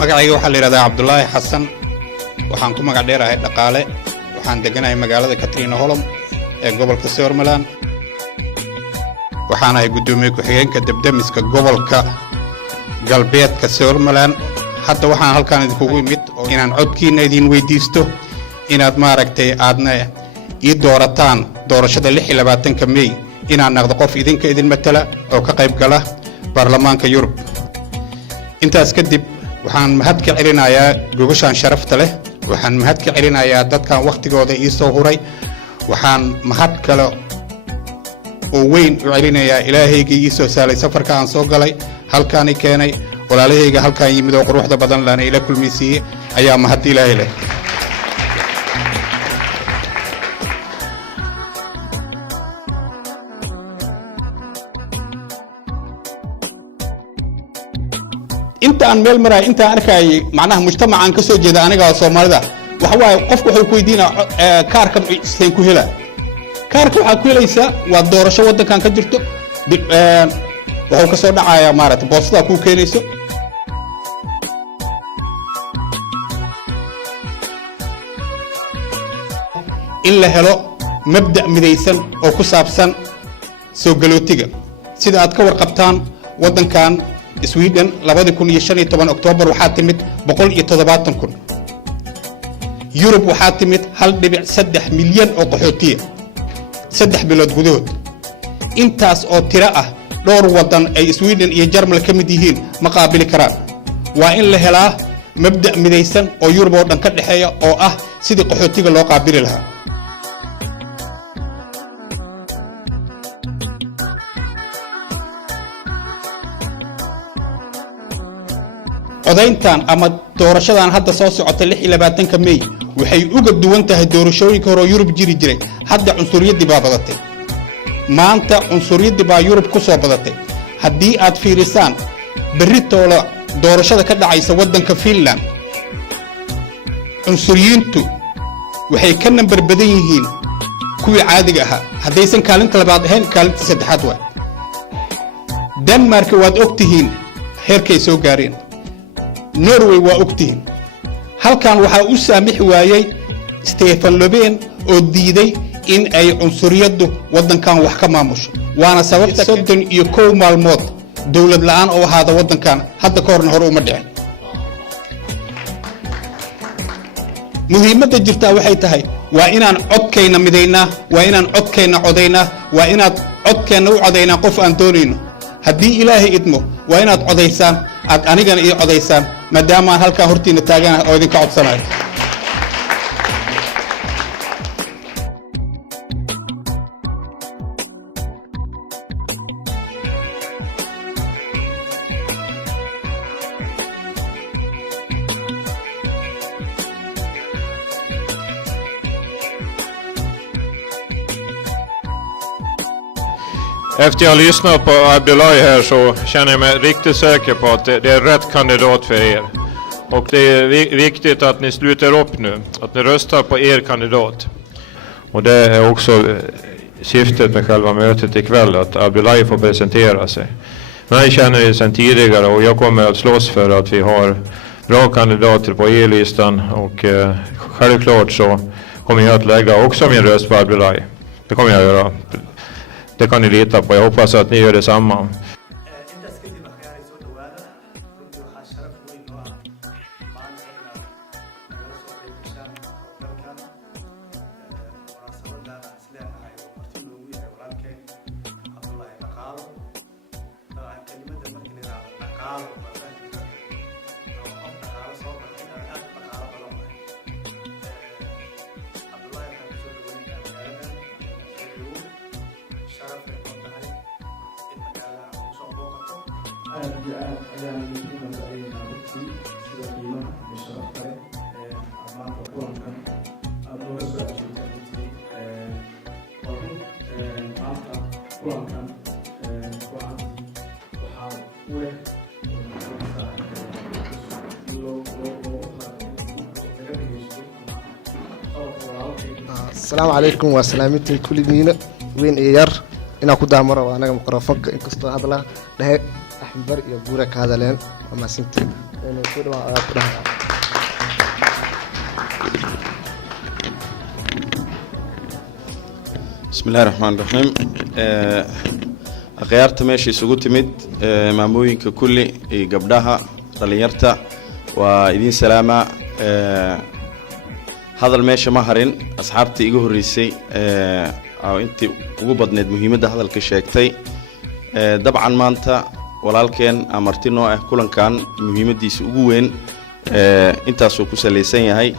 magacayga waxaa la yiraahdaa Cabdullaahi Xasan waxaan ku magac dheerahay dhaqaale waxaan deganahay magaalada Katrina Holm ee gobolka Soomaaliland waxaan ahay gudoomiye ku-xigeenka debdemiska gobolka galbeedka Soomaaliland hadda waxaan halkaan idinku imid inaan codkiina idin weydiisto inaad maaragtay aadna ii doorataan doorashada 26 May inaan noqdo qof idinka idin matala oo ka qayb gala baarlamaanka Yurub intaas kadib waxaan mahad ka celinayaa gogashan sharafta leh waxaan mahad ka celinayaa dadkan waqtigooda ii soo huray waxaan mahad kale oo weyn u celinayaa ilaahayga ii soo saalay safarka aan soo galay halkaan i keenay walaalahayga halkaan yimid oo quruxda badan lana ila kulmaysiiyay ayaa mahad ilaahay leh inta aan meel maray inta arkay macnaha mujtamacaan ka soo jeeda aniga Soomaalida waxa waay qofku wuxuu ku weydiinaa kaarka seen ku hela kaarka waxa ku helaysa waa doorasho wadankan ka jirto wuxuu ka soo dhacayaa maaragtay boostada ku keenayso in la helo mabda midaysan oo ku saabsan soo galootiga sida aad ka warqabtaan wadankan Sweden 2015 October waxaa timid 170,000 Europe waxaa timid 1.3 milyan oo qaxootiye 3 bilood gudahood intaas oo tira ah dhowr wadan ay Sweden iyo Jarmal ka mid yihiin ma qaabili karaan waa in la helaa mabda midaysan oo Europe oo dhan ka dhaxeeya oo ah sidii qaxootiga loo qaabili lahaa codayntan ama doorashadan hadda soo socota 26 May waxay uga duwan tahay doorashooyinka hore oo Yurub jiri jiray hadda cunsuriyadii baa badatay maanta cunsuriyadii baa Yurub ku soo badatay haddii aad fiirisaan berritoola doorashada ka dhacaysa wadanka Finland cunsuriyiintu waxay ka nambar badan yihiin kuwii caadiga ahaa haddaysan kaalinta labaad ahayn kaalinta saddexaad waa Denmark waad ogtihiin heerkay soo gaareen Norway waa ogtihiin halkan waxaa u saamixi waayay Stefan Löfven oo diiday in ay cunsuriyadu wadankan wax ka maamusho waana sababta 31 maalmood dawlad la'aan oo ahaada wadankan hadda ka horna hore uma dhicin muhiimadda jirta waxay tahay waa inaan codkayna midaynaa waa inaan codkayna codaynaa waa inaad codkayna u codaynaa qof aan doonayno haddii ilaahay idmo waa inaad codaysaan aad anigana ii codaysaan maadaama aan halkaan hortiina taaganahay oo idinka codsanayo Efter jag lyssnat på Abdullahi här så känner jag mig riktigt säker på att det är rätt kandidat för er. Och det är viktigt att ni sluter upp nu, att ni röstar på er kandidat. Och det är också syftet med själva mötet ikväll, att Abdullahi får presentera sig. Men jag känner det sedan tidigare och jag kommer att slåss för att vi har bra kandidater på E-listan. Och självklart så kommer jag att lägga också min röst på Abdullahi. Det kommer jag göra. Det kan ni lita på. Jag hoppas att ni gör detsamma. السلام عليكم وسلامتكم كل مين وين إيار إن أكو دامرة وأنا ميكروفونك إنكستو هذا له حنبر يبورة كهذا لين وما سنتين إنه كل ما أقرأ بسم الله الرحمن الرحيم أخيارت ماشي سقوط مد معموين ككل قبلها طليرتا وإذن سلامة هذا الماشي مهرين أصحابتي إيجو الرئيسي أو أنت وجبت مهمة هذا الكشاكتي طبعا ما أنت ولكن أمرتنا كلن كان مهمة دي سوين أنت سوكو سليسين هاي